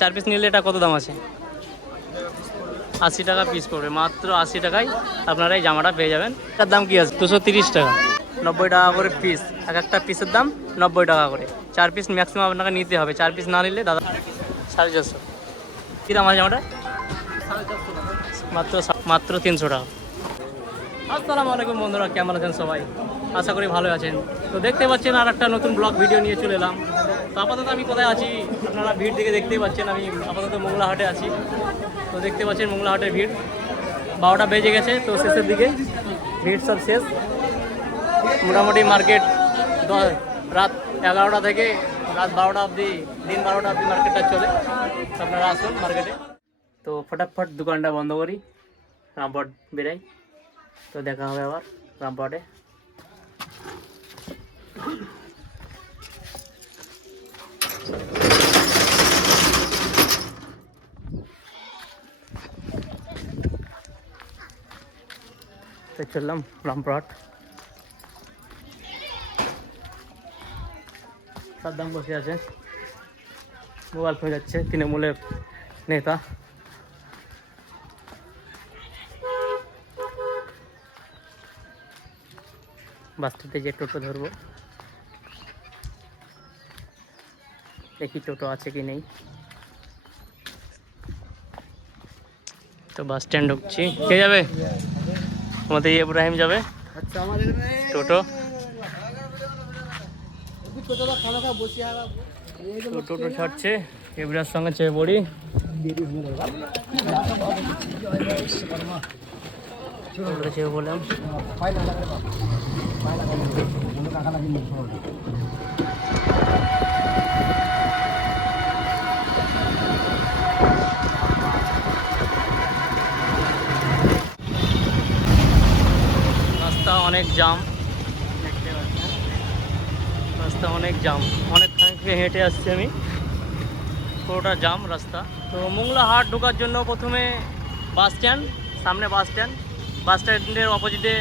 4 piece নিলে এটা কত দাম আছে? 80 টাকা পিস পড়বে, মাত্র 80 টাকায় আপনারা এই জামাটা পেয়ে যাবেন। এটার দাম কি আছে? 230 টাকা, 90 টাকা করে পিস। এক একটা পিসের দাম 90 টাকা করে। 4 পিস ম্যাক্সিমাম আপনাকে নিতে হবে, 4 পিস না নিলে দাদা 450। কী দাম আছে জামাটা? মাত্র 300 টাকা। আসসালামু আলাইকুম বন্ধুরা, কেমন আছেন সবাই? আশা করি ভালো আছেন। তো দেখতে পাচ্ছেন আর একটা নতুন ব্লগ ভিডিও নিয়ে চলে এলাম। তো আপাতত আমি কোথায় আছি আপনারা ভিড় দেখে দেখতেই পাচ্ছেন। আমি আপাতত মোংলা হাটে আছি। তো দেখতে পাচ্ছেন মোংলা হাটের ভিড়, 12টা বেজে গেছে। তো শেষের দিকে ভিড় সব শেষ। মোটামুটি মার্কেট রাত 11টা থেকে রাত 12টা অবধি, দিন 12টা অবধি মার্কেটটা চলে। আপনারা আসুন মার্কেটে। তো ফটাফট দোকানটা বন্ধ করি, রামপট বেরাই। তো দেখা হবে আবার রামপটে। তো চললাম রামপুরহাট। সাদ্দাম বসে আছে, মোবাইল ফোন যাচ্ছে, তৃণমূলের নেতা। বাসটাতে যে টোটো ধরবো, দেখি টোটো আছে কি নেই। তো বাস স্ট্যান্ড ঢুকছি। কে যাবে? আমাদের ইব্রাহিম যাবে। টোটো টোটো ছাড়ছে, ইব্রাহিমের সঙ্গে চেয়ে পড়ি। চেয়ে বললাম রাস্তা অনেক জাম, দেখতে পাচ্ছেন রাস্তা অনেক জাম। অনেকখানি থেকে হেঁটে আসছি আমি, পুরোটা জাম রাস্তা। তো মোংলা হাট ঢোকার জন্য প্রথমে বাস স্ট্যান্ড, সামনে বাস স্ট্যান্ড, বাস স্ট্যান্ডের অপোজিটে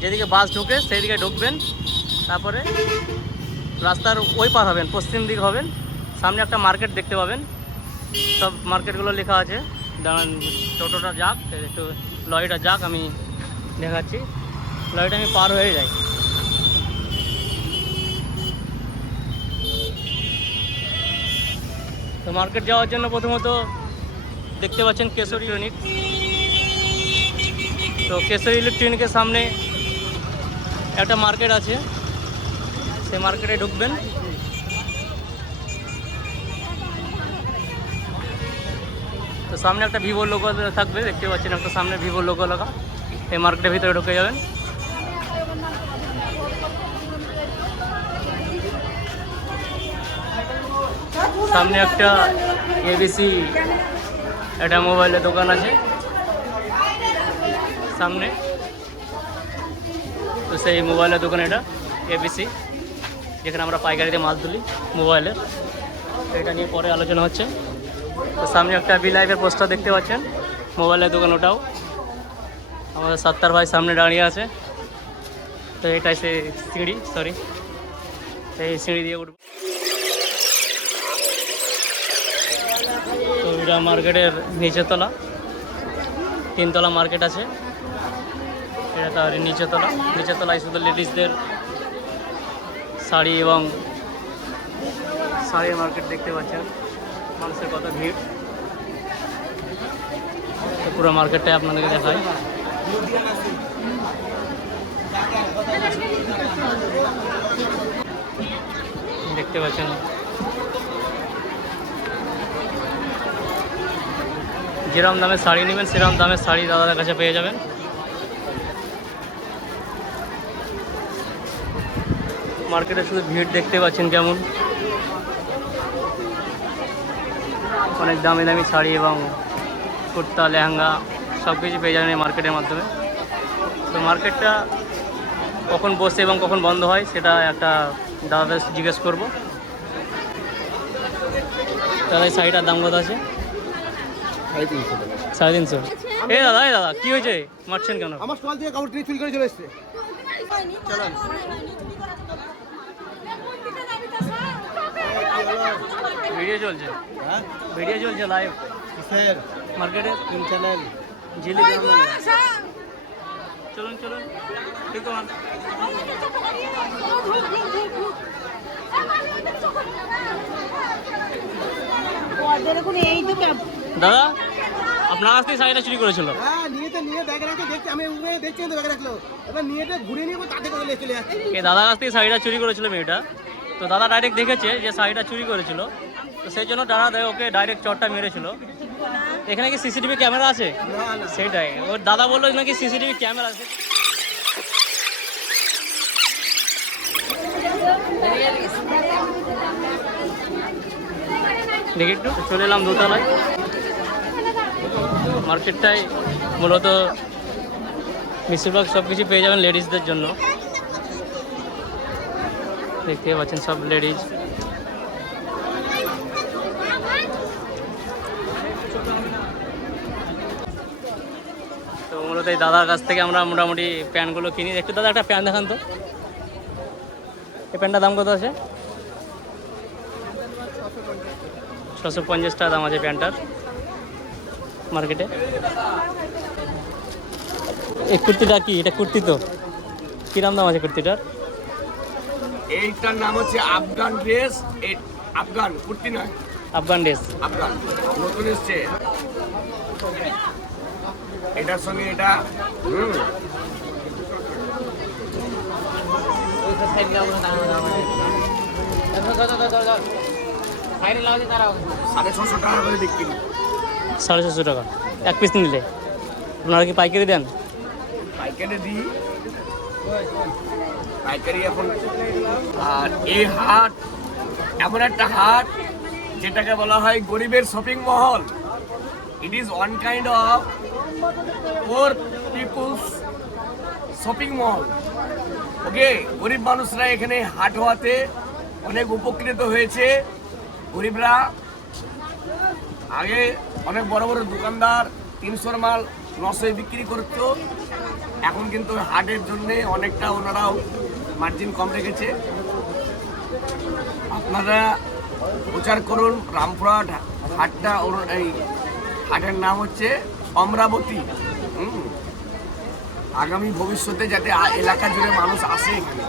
যেদিকে বাস ঢুকে সেই দিকে ঢুকবেন। তারপরে রাস্তার ওই পার হবেন, পশ্চিম দিক হবেন, সামনে একটা মার্কেট দেখতে পাবেন। সব মার্কেটগুলো লেখা আছে। দাঁড়ান টোটোটা যাক, একটু লরিটা যাক, আমি দেখাচ্ছি। লরিটা আমি পার হয়ে যাই। তো মার্কেট যাওয়ার জন্য প্রথমত দেখতে পাচ্ছেন কেশর ইলেকট্রনিক। তো কেশর ইলেকট্রনিকের সামনে একটা মার্কেট আছে, সেই মার্কেটে ঢুকবেন। তো সামনে একটা ভিভো লোগো থাকবে, দেখতে পাচ্ছেন একটা সামনে ভিভো লোগো লাগা। এই মার্কেটের ভিতরে ঢুকে যাবেন। সামনে একটা এবিসি একটা মোবাইলের দোকান আছে সামনে। তো সেই মোবাইলের দোকান এটা এবিসি, যেখানে আমরা পাইকারিতে মাল তুলি মোবাইলের। এটা নিয়ে পরে আলোচনা হচ্ছে। তো সামনে একটা বি লাইভের পোস্টার দেখতে পাচ্ছেন, মোবাইলের দোকান ওটাও। আমাদের সত্তার ভাই সামনে দাঁড়িয়ে আছে। তো এটাই সে সিঁড়ি, এই সিঁড়ি দিয়ে উঠবো। তো এটা মার্কেটের নিচের তলা, 3 তলা মার্কেট আছে। এটা তার নিচের তলায় শুধু লেডিসদের শাড়ি এবং শাড়ির মার্কেট দেখতে পাচ্ছেন। মানুষের কত ভিড়। তো পুরো মার্কেটটাই আপনাদেরকে দেখায়। দেখতে পাচ্ছেন যেরকম দামে শাড়ি নেবেন সেরকম দামের শাড়ি দাদাদের কাছে পেয়ে যাবেন। মার্কেটে শুধু ভিড় দেখতে পাচ্ছেন কেমন। অনেক দামি দামি শাড়ি এবং কুর্তা, লেহেঙ্গা সব কিছু পেয়ে যাবেন এই মার্কেটের মাধ্যমে। তো মার্কেটটা কখন বসে এবং কখন বন্ধ হয় সেটা একটা দাদাদের জিজ্ঞেস করবো। দাদা এই শাড়িটার দাম কত আছে? 350। এই দাদা কি হয়েছে, মারছেন কেন? আমার স্টল থেকে কাপড় চুরি করে চলে এসছে। চলুন ভিডিও চলছে, হ্যাঁ ভিডিও চলছে লাইভ কিসের মার্কেটে। কোন চ্যানেল? ঝিলি চলুন চলুন ঠিক তো দাদা আপনার কাছ থেকে শাড়িটা চুরি করেছিল। হ্যাঁ নিয়ে ব্যাগ রাখে দেখছি আমি উপরে দেখছি তো ব্যাগ রাখলো এবার নিয়ে ঘুরে নিয়ে তাতে করে চলে যাচ্ছে। এই দাদার কাছ থেকে শাড়িটা চুরি করেছিল মেয়েটা, তো দাদা ডাইরেক্ট দেখেছে যে শাড়িটা চুরি করেছিল, তো সেই জন্য দাদা ওকে ডাইরেক্ট চটটা মেরেছিল। এখানে কি সিসিটিভি ক্যামেরা আছে? না না সেটাই ওর দাদা বললো নাকি সিসিটিভি ক্যামেরা আছে। দেখি একটু চলে এলাম দোতলায়। মার্কেটটাই মূলত বেশিরভাগ সব কিছু পেয়ে যাবেন লেডিসদের জন্য। দেখতে পাচ্ছেন সব লেডিস। তো মূলত এই দাদার কাছ থেকে আমরা মোটামুটি প্যান্টগুলো কিনি। একটু দাদা একটা প্যান্ট দেখান তো, এই প্যান্টটার দাম কত আছে? 650 টাকা দাম আছে প্যান্টটার মার্কেটে। এই কুর্তিটা কি? এটা কুর্তি তো, কিরম দাম আছে কুর্তিটার? এইটার নাম হচ্ছে আফগান ড্রেস। আফগান কুর্তি নয়, আফগান ড্রেস। আফগান নতুন এসছে। এটার সঙ্গে এটা 650 টাকা করে বিক্রি। 650 টাকা এক পিস নিলে। আপনারা কি পাইকারি দেন? পাইকারি দিই, পাইকারি এখন। আর এই হাট এমন একটা হাট যেটাকে বলা হয় গরিবের শপিং মহল। It is one kind of poor people's shopping mall. Okay, গরিব মানুষরা এখানে হাট হওয়াতে অনেক উপকৃত হয়েছে। গরিবরা আগে অনেক বড় বড় দোকানদার 300 মাল 900 বিক্রি করতো, এখন কিন্তু হাটের জন্যে অনেকটা ওনারাও মার্জিন কম রেখেছে। আপনারা প্রচার করুন রামপুরহাট হাটটা। এই হাটের নাম হচ্ছে অমরাবতী। আগামী ভবিষ্যতে যাতে এলাকা জুড়ে মানুষ আসে এখানে।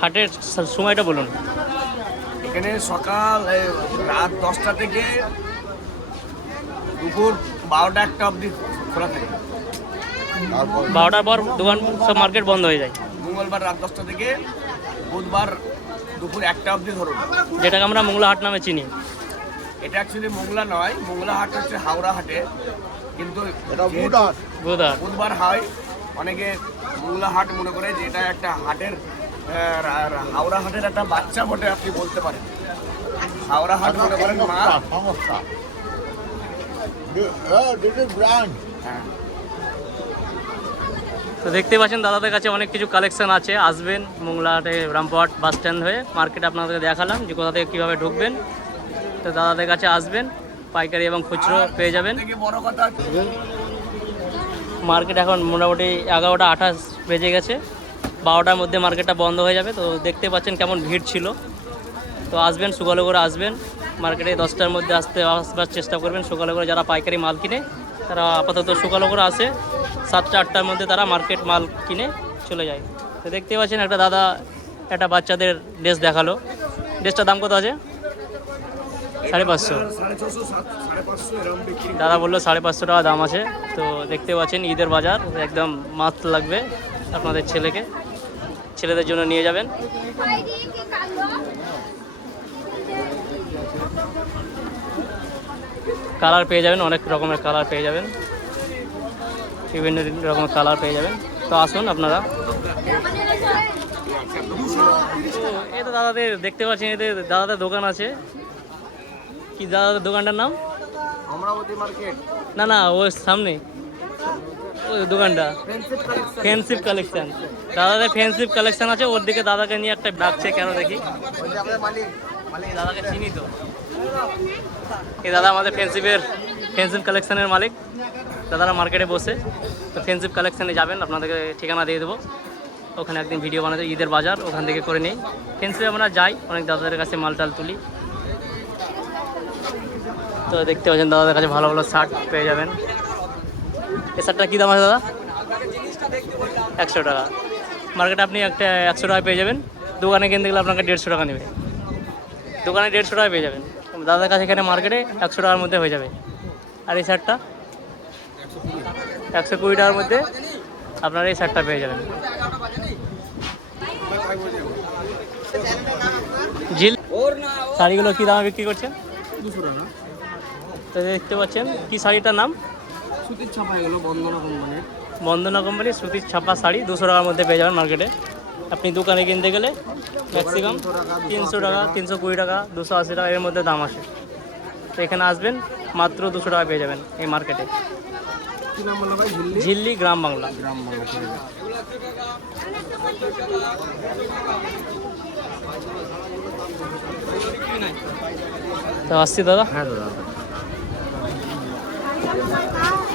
হাটের সময়টা বলুন। এখানে সকাল রাত 10টা থেকে দুপুর 12টা-1টা অবধি খোলা থাকে। 12টার পর দোকান সব মার্কেট বন্ধ হয়ে যায়। মঙ্গলবার রাত 10টা থেকে বুধবার দুপুর 1টা অবধি ধরুন। যেটাকে আমরা মোংলা হাট নামে চিনি। এটা অ্যাকচুয়ালি মোংলা নয়, মোংলা হাট হচ্ছে হাওড়া হাটে, কিন্তু বুধবার হয়। অনেকে মোংলা হাট মনে করে যে এটা একটা হাটের হাওড়া হাটের একটা বাচ্চা বটে, আপনি বলতে পারেন। হাওড়া হাট মনে করেন মা। হ্যাঁ, তো দেখতে পাচ্ছেন দাদাদের কাছে অনেক কিছু কালেকশন আছে। আসবেন মোংলাহাটে রামপুরহাট বাস স্ট্যান্ড হয়ে মার্কেটে, আপনাদেরকে দেখালাম যে কোথা থেকে কীভাবে ঢুকবেন। তো দাদাদের কাছে আসবেন, পাইকারি এবং খুচরো পেয়ে যাবেন। থেকে বড় কথা মার্কেট এখন মোটামুটি 11টা 28 বেজে গেছে। 12টার মধ্যে মার্কেটটা বন্ধ হয়ে যাবে। তো দেখতে পাচ্ছেন কেমন ভিড় ছিল। তো আসবেন, সকালে করে আসবেন মার্কেটে। 10টার মধ্যে আসবার চেষ্টা করবেন। সকালে করে যারা পাইকারি মাল কিনে তারা আপাতত সকালে করে আসে, 7টা 8টার মধ্যে তারা মার্কেট মাল কিনে চলে যায়। তো দেখতে পাচ্ছেন একটা দাদা একটা বাচ্চাদের ড্রেস দেখালো। ড্রেসটার দাম কত আছে? 550। 650, 550 এরকম বিক্রি। দাদা বললো 550 টাকা দাম আছে। তো দেখতে পাচ্ছেন ঈদের বাজার একদম মাস্ত লাগবে আপনাদের ছেলেদের জন্য নিয়ে যাবেন। কালার পেয়ে যাবেন, অনেক রকমের কালার পেয়ে যাবেন, বিভিন্ন রকমের কালার পেয়ে যাবেন। তো আসুন আপনারা। এই তো দাদাদের দেখতে পাচ্ছেন, এদের দাদাদের দোকান আছে। কি দাদাদের দোকানটার নাম? অমরাবতী মার্কেট। না ওর সামনে ওই দোকানটা ফ্যান্সি কালেকশন। দাদাদের ফ্যান্সি কালেকশন আছে। ওর দিকে দাদাকে নিয়ে একটা ডাকছে কেন দেখি। দাদাকে চিনি তো। এই দাদা আমাদের ফ্যান্সি কালেকশনের মালিক। দাদারা মার্কেটে বসে। তো ফ্যান্সি কালেকশনে যাবেন, আপনাদেরকে ঠিকানা দিয়ে দেবো। ওখানে একদিন ভিডিও বানাতে, ঈদের বাজার ওখান থেকে করে নিই। ফ্যান্সি আমরা যাই, অনেক দাদাদের কাছে মালটাল তুলি। তো দেখতে পাচ্ছেন দাদাদের কাছে ভালো ভালো শার্ট পেয়ে যাবেন। এই শার্টটা কী দাম আছে দাদা? 100 টাকা। মার্কেটে আপনি একটা 100 টাকায় পেয়ে যাবেন, দোকানে কিনতে গেলে আপনাকে 150 টাকা নেবে। দোকানে 150 টাকায় পেয়ে যাবেন, দাদার কাছে এখানে মার্কেটে 100 টাকার মধ্যে হয়ে যাবে। আর এই শার্টটা 120 টাকার মধ্যে আপনারা এই শার্টটা পেয়ে যাবেন। জিল শাড়িগুলো কী দামে বিক্রি করছেন? 200 টাকা। তো দেখতে পাচ্ছেন কি শাড়িটার নাম? সুতির ছাপা এগুলো বন্দনা কোম্পানির। বন্দনা কোম্পানির সুতির ছাপা শাড়ি 200 টাকার মধ্যে পেয়ে যাবেন মার্কেটে। আপনি দোকানে কিনতে গেলে ম্যাক্সিমাম 300 টাকা, 320 টাকা, 280 টাকা এর মধ্যে দাম আসে। তো এখানে আসবেন মাত্র 200 টাকা পেয়ে যাবেন এই মার্কেটে। কি নাম বলো ভাই? ঝিল্লি ঝিল্লি গ্রাম বাংলা। গ্রাম বাংলা। তো আসছি দাদা। হ্যাঁ দাদা।